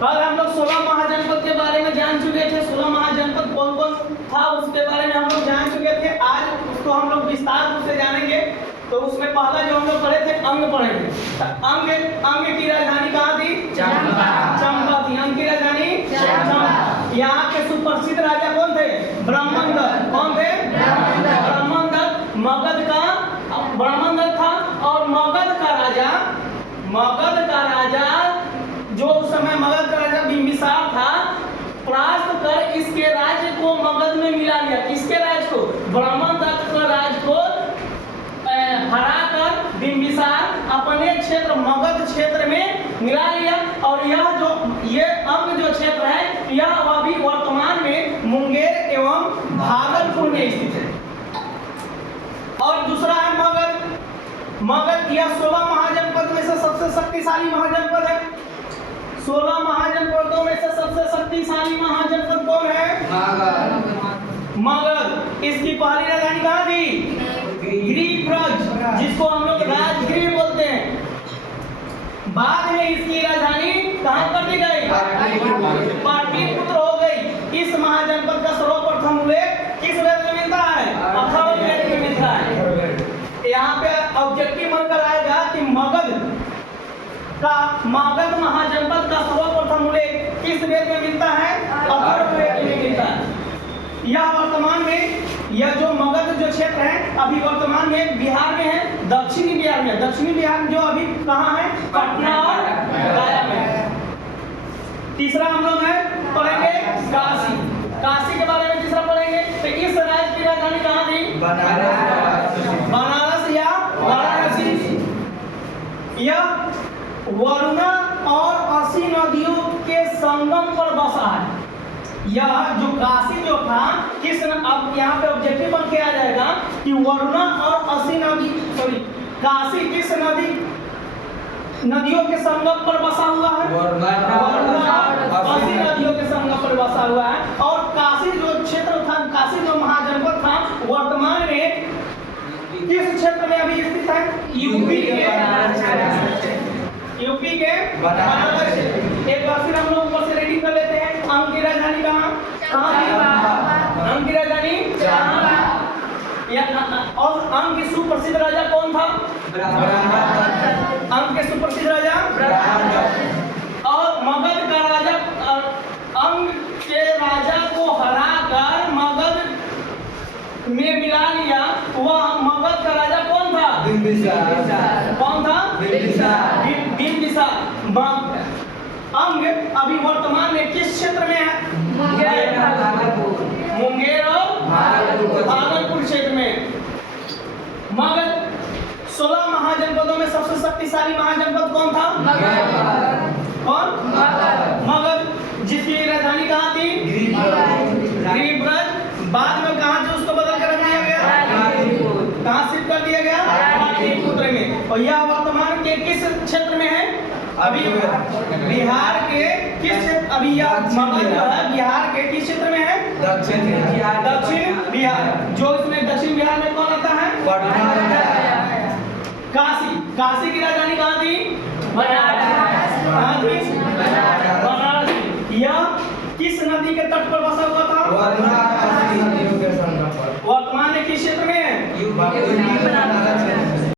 कल हम लोग 16 महाजनपद के बारे में जान चुके थे। 16 महाजनपद कौन कौन था उसके बारे में हम लोग जान चुके थे। आज उसको हम लोग विस्तार रूप से जानेंगे। तो उसमें पहला जो हम लोग पढ़े थे अंग पढ़ेंगे। अंग की राजधानी कहाँ थी? चंपा थी। अंग की राजधानी चंपा। यहाँ के सुप्रसिद्ध राजा कौन थे? ब्रह्मदत्त। कौन थे? ब्रह्मदत्त। मगध का ब्रह्मदत्त था। और मगध का राजा जो उस समय मगध का राजा बिंबिसार था, परास्त कर इसके राज्य को मगध में मिला लिया। किसके राज्य को? ब्रह्मदत्त के राज्य को हराकर बिंबिसार अपने क्षेत्र मगध क्षेत्र में मिला लिया। और ये अंग जो क्षेत्र है यह अभी वर्तमान में मुंगेर एवं भागलपुर में स्थित है। और दूसरा है मगध। यह 16 महाजनपद में से सबसे शक्तिशाली महाजनपद है। 16 महाजनपदों में से सबसे शक्तिशाली महाजनपद कौन है? मगध। इसकी पहली राजधानी कहाँ थी? गिरिब्रज, जिसको हम लोग राजगिरी बोलते हैं। बाद में इसकी राजधानी कहाँ कर दी गई? पाटलिपुत्र हो गई। इस महाजनपद का सर्वप्रथम उल्लेख किस वेद में मिलता है? अथर्ववेद में मिलता है। यहाँ पे ऑब्जेक्टिव बनकर आएगा कि मगध महाजनपद का सर्वप्रथम उल्लेख किस वेद में मिलता है? अथर्ववेद में मिलता है। यह वर्तमान में यह जो मगध जो क्षेत्र है अभी वर्तमान में बिहार में है, दक्षिणी बिहार में। दक्षिणी बिहार में जो अभी कहाँ है? पटना और गया में। तीसरा हम लोग है पढ़ेंगे काशी के बारे में तीसरा पढ़ेंगे। तो इस राज्य की राजधानी कहाँ थी? बनारस या वाराणसी। यह वरुणा और असी नदियों के संगम पर बसा है। यह जो काशी जो था किस अब यहाँ पे ऑब्जेक्टिव बन के आ जाएगा कि वरुणा और असी नदी काशी किस नदियों के संगम पर बसा हुआ है? वरुणा और असी नदियों के संगम पर बसा हुआ है। और काशी जो क्षेत्र था, काशी जो महाजनपद था, वर्तमान में किस क्षेत्र में अभी स्थित है? यूपी के बनारस। एक बार फिर हम लोग ऊपर से रीडिंग कर लेते हैं। अंग की राजधानी कहाँ थी? अंग की राजधानी और अंग के सुप्रसिद्ध राजा कौन था? अंग के सुप्रसिद्ध राजा और मगध का राजा अंग के राजा को हराकर मगध में मिला लिया। वह मगध का राजा कौन था? कौन था? बिंबिसार। अंग अभी वर्तमान में किस क्षेत्र में है? मुंगेर और भागलपुर क्षेत्र में। मगध 16 महाजनपदों में सबसे शक्तिशाली महाजनपद कौन था? कौन? मगध, जिसकी राजधानी कहाँ थी? गिरिब्रज। बाद में कहाँ से उसको बदल कर रख दिया गया? कहाँ शिफ्ट कर दिया गया? पाटलिपुत्र में। और यह वर्तमान के किस क्षेत्र में है? अभी बिहार के किस क्षेत्र? अभी यह मगध जो है बिहार के किस क्षेत्र में है? दक्षिण बिहार। जो इसमें दक्षिण बिहार में कौन आता है? काशी की राजधानी कहाँ थी? बनारस। यह किस नदी के तट पर बसा हुआ था? वर्तमान में किस क्षेत्र में है?